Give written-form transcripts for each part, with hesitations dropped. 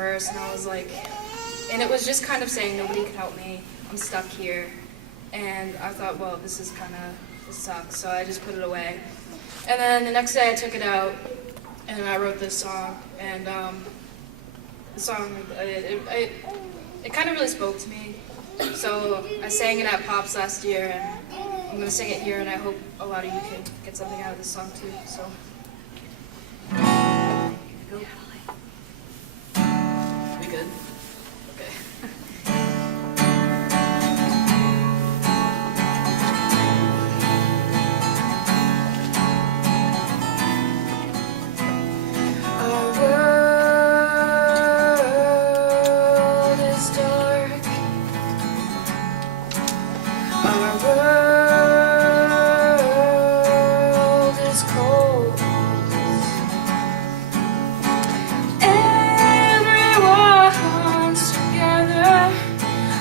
verse, and I was like, and it was just kind of saying nobody could help me, I'm stuck here, and I thought, well, this sucks, so I just put it away. And then the next day I took it out, and I wrote this song, and the song, it kind of really spoke to me. So I sang it at Pops last year, and I'm going to sing it here, and I hope a lot of you can get something out of this song too. So, here we go. We good? Okay. Our world is cold. Everyone's together,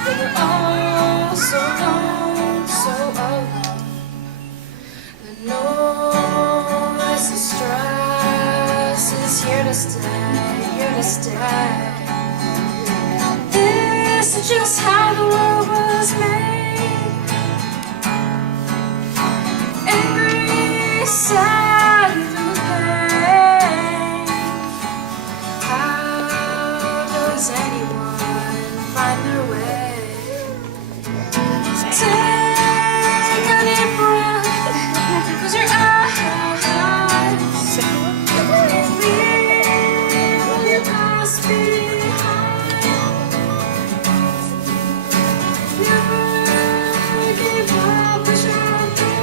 but we're all so alone, so alone. The noise, the stress is here to stay, here to stay. This is just how the world was made. Sad through pain. How does anyone find their way? Take a deep breath, close your eyes, and leave all your past behind. Never give up, push on through.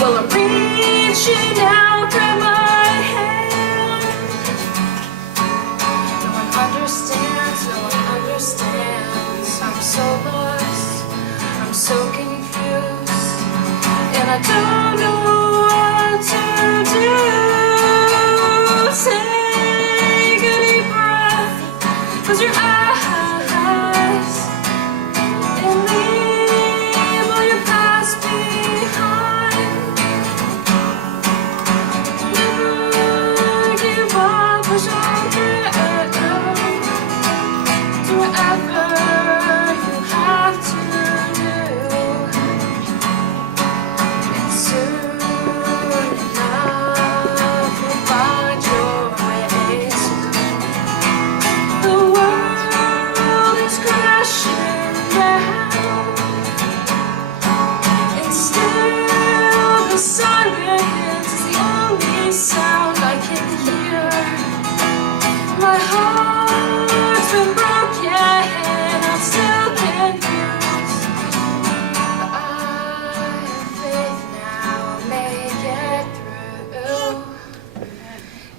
Well, I'm reaching out, grab my hand. No one understands, no one understands. I'm so lost, I'm so confused, and I don't know what to do. Take a deep breath, close your eyes.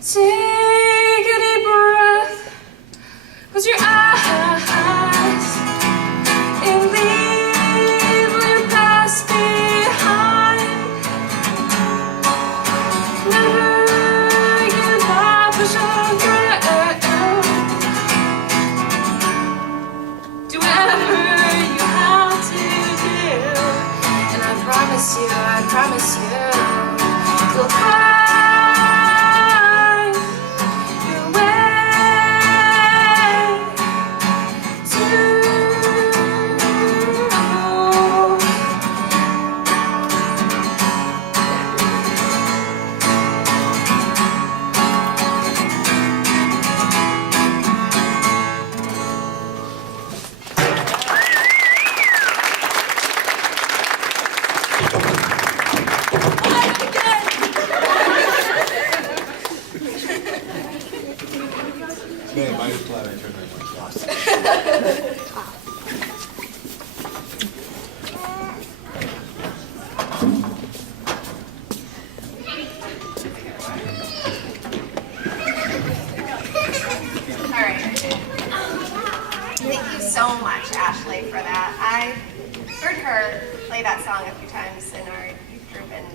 Take a deep breath, close your eyes, and leave all your past behind. Never give up, push on through. Do whatever you have to do, and I promise you, you'll find. Man, mine is flat. I turned that one off. play that song a few times in our youth group, and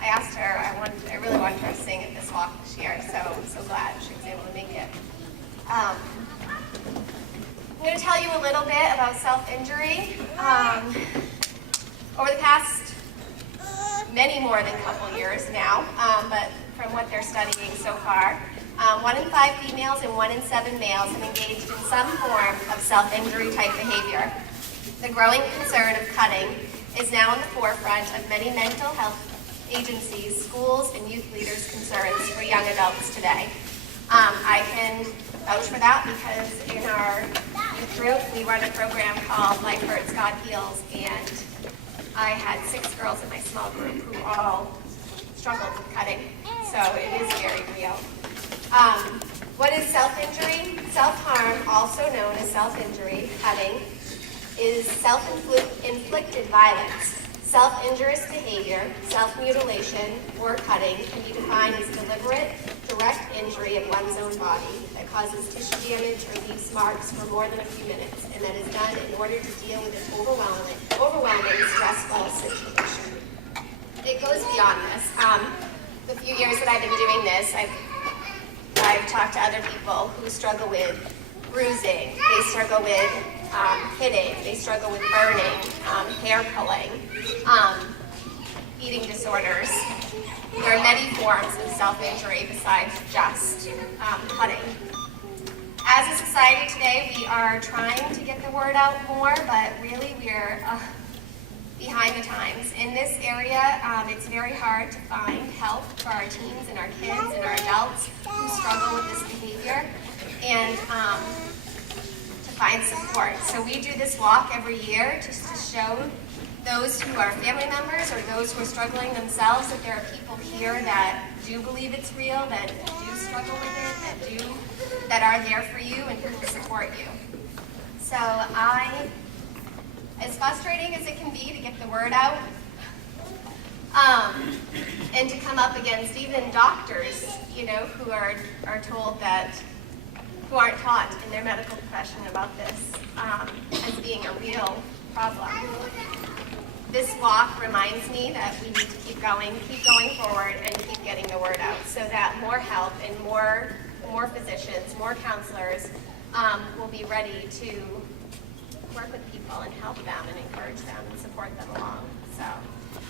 I asked her, I really wanted her to sing at this walk this year, so I'm so glad she was able to make it. I'm going to tell you a little bit about self-injury. Over the past many more than a couple years now, but from what they're studying so far, 1 in 5 females and 1 in 7 males have engaged in some form of self-injury type behavior. The growing concern of cutting is now in the forefront of many mental health agencies, schools, and youth leaders' concerns for young adults today. I can vouch for that because in our youth group, we run a program called Life Hurts, God Heals, and I had 6 girls in my small group who all struggled with cutting, so it is very real. What is self-injury? Self-harm, also known as self-injury, cutting, is self-inflicted violence. Self-injurious behavior, self-mutilation, or cutting can be defined as deliberate, direct injury of one's own body that causes tissue damage or leaves marks for more than a few minutes, and that is done in order to deal with an overwhelming stressful situation. It goes beyond this. The few years that I've been doing this, I've talked to other people who struggle with bruising, they struggle with hitting, they struggle with burning, hair pulling, eating disorders. There are many forms of self-injury besides just cutting. As a society today, we are trying to get the word out more, but really we're behind the times. In this area, it's very hard to find help for our teens and our kids and our adults who struggle with this behavior, and to find support. So we do this walk every year just to show those who are family members or those who are struggling themselves that there are people here that do believe it's real, that do struggle with it, that are there for you and who will support you. So as frustrating as it can be to get the word out, and to come up against even doctors, who are told that, who aren't taught in their medical profession about this as being a real problem. This walk reminds me that we need to keep going forward and keep getting the word out so that more help and more physicians, more counselors will be ready to work with people and help them and encourage them and support them along. So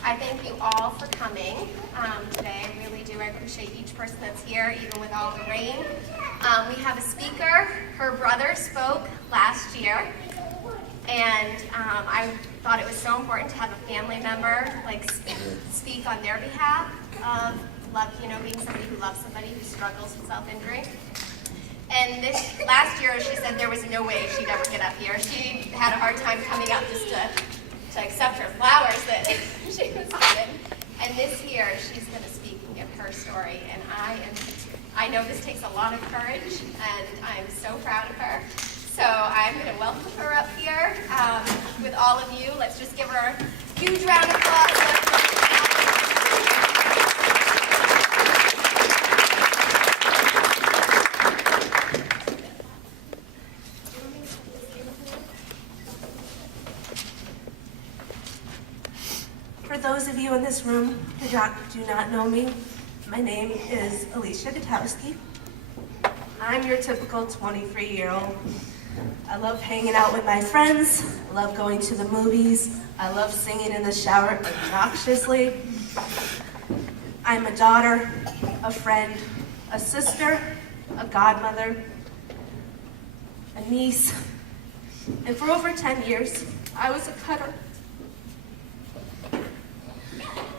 I thank you all for coming today. I really do. I appreciate each person that's here, even with all the rain. We have a speaker. Her brother spoke last year, and I thought it was so important to have a family member speak on their behalf of love, being somebody who loves somebody who struggles with self-injury. And this last year, she said there was no way she'd ever get up here. She had a hard time coming up just to accept her flowers that she was given. And this year, she's going to speak and give her story. And I know this takes a lot of courage, and I'm so proud of her. So I'm going to welcome her up here with all of you. Let's just give her a huge round of applause. For those of you in this room who do not know me, my name is Alicia Gutowski. I'm your typical 23-year-old. I love hanging out with my friends. I love going to the movies. I love singing in the shower obnoxiously. I'm a daughter, a friend, a sister, a godmother, a niece, and for over 10 years, I was a cutter.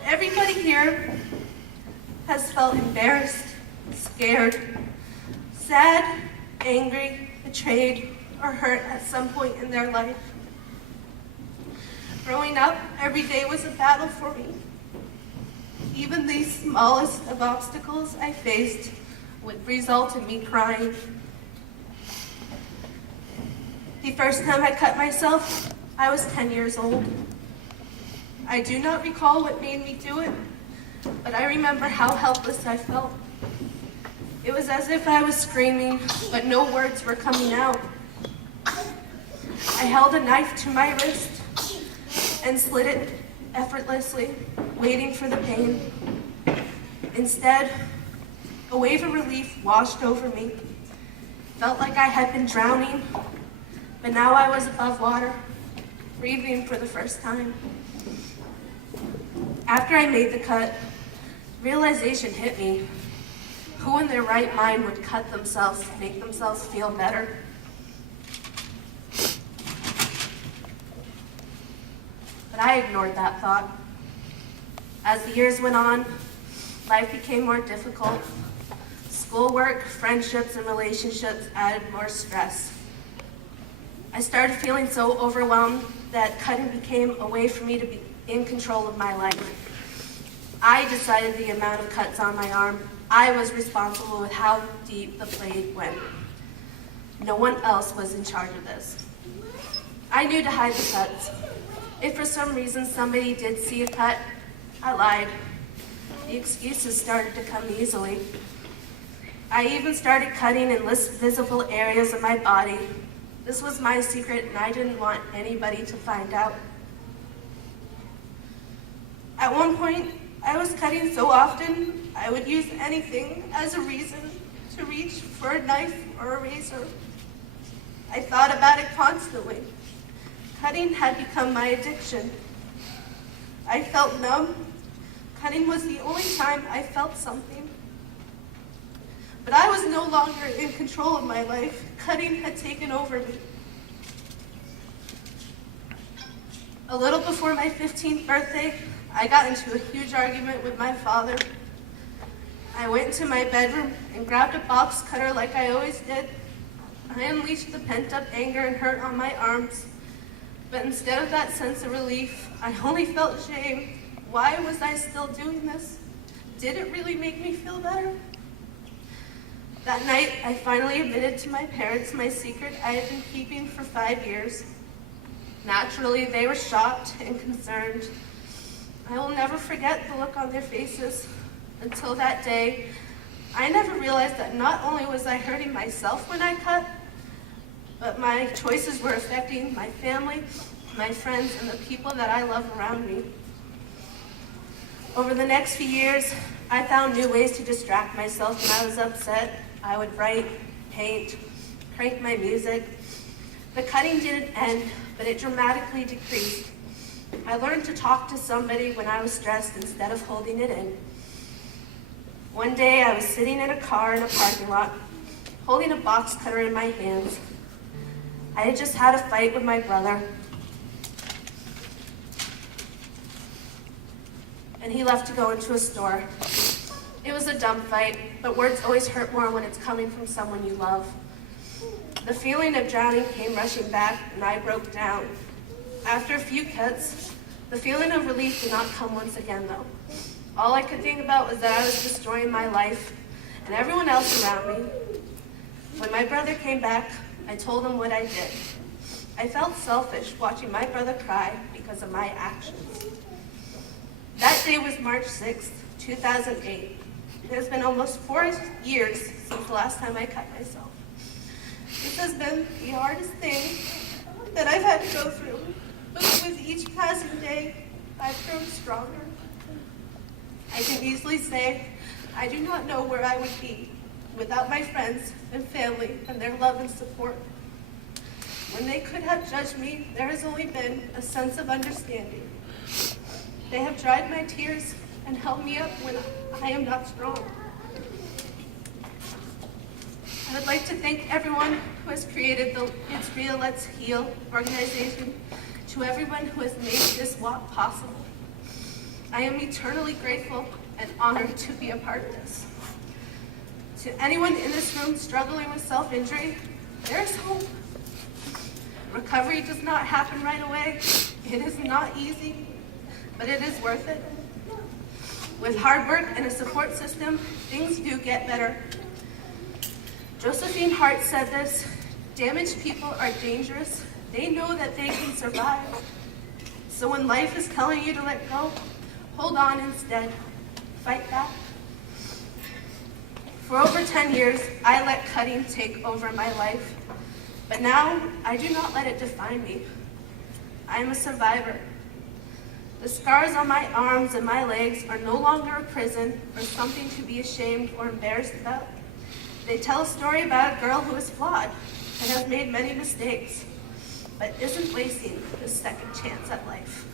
Everybody here has felt embarrassed, scared, sad, angry, betrayed, or hurt at some point in their life. Growing up, every day was a battle for me. Even the smallest of obstacles I faced would result in me crying. The first time I cut myself, I was 10 years old. I do not recall what made me do it, but I remember how helpless I felt. It was as if I was screaming, but no words were coming out. I held a knife to my wrist and slid it effortlessly, waiting for the pain. Instead, a wave of relief washed over me. Felt like I had been drowning, but now I was above water, breathing for the first time. After I made the cut, realization hit me. Who in their right mind would cut themselves to make themselves feel better? But I ignored that thought. As the years went on, life became more difficult. Schoolwork, friendships, and relationships added more stress. I started feeling so overwhelmed that cutting became a way for me to be in control of my life. I decided the amount of cuts on my arm. I was responsible with how deep the blade went. No one else was in charge of this. I knew to hide the cuts. If for some reason somebody did see a cut, I lied. The excuses started to come easily. I even started cutting in less visible areas of my body. This was my secret, and I didn't want anybody to find out. At one point, I was cutting so often, I would use anything as a reason to reach for a knife or a razor. I thought about it constantly. Cutting had become my addiction. I felt numb. Cutting was the only time I felt something. But I was no longer in control of my life. Cutting had taken over me. A little before my 15th birthday, I got into a huge argument with my father. I went into my bedroom and grabbed a box cutter like I always did. I unleashed the pent-up anger and hurt on my arms. But instead of that sense of relief, I only felt shame. Why was I still doing this? Did it really make me feel better? That night, I finally admitted to my parents my secret I had been keeping for 5 years. Naturally, they were shocked and concerned. I will never forget the look on their faces. Until that day, I never realized that not only was I hurting myself when I cut, but my choices were affecting my family, my friends, and the people that I love around me. Over the next few years, I found new ways to distract myself when I was upset. I would write, paint, crank my music. The cutting didn't end, but it dramatically decreased. I learned to talk to somebody when I was stressed instead of holding it in. One day, I was sitting in a car in a parking lot, holding a box cutter in my hands. I had just had a fight with my brother, and he left to go into a store. It was a dumb fight, but words always hurt more when it's coming from someone you love. The feeling of drowning came rushing back, and I broke down. After a few cuts, the feeling of relief did not come once again, though. All I could think about was that I was destroying my life and everyone else around me. When my brother came back, I told him what I did. I felt selfish watching my brother cry because of my actions. That day was March 6th, 2008. It has been almost 4 years since the last time I cut myself. This has been the hardest thing that I've had to go through, but with each passing day, I've grown stronger. I can easily say I do not know where I would be without my friends and family and their love and support. When they could have judged me, there has only been a sense of understanding. They have dried my tears and held me up when I am not strong. I would like to thank everyone who has created the It's Real, Let's Heal organization, to everyone who has made this walk possible. I am eternally grateful and honored to be a part of this. To anyone in this room struggling with self-injury, there is hope. Recovery does not happen right away. It is not easy, but it is worth it. With hard work and a support system, things do get better. Josephine Hart said this: damaged people are dangerous. They know that they can survive. So when life is telling you to let go, hold on instead. Fight back. For over 10 years, I let cutting take over my life. But now, I do not let it define me. I am a survivor. The scars on my arms and my legs are no longer a prison or something to be ashamed or embarrassed about. They tell a story about a girl who is flawed and has made many mistakes, but isn't wasting a second chance at life.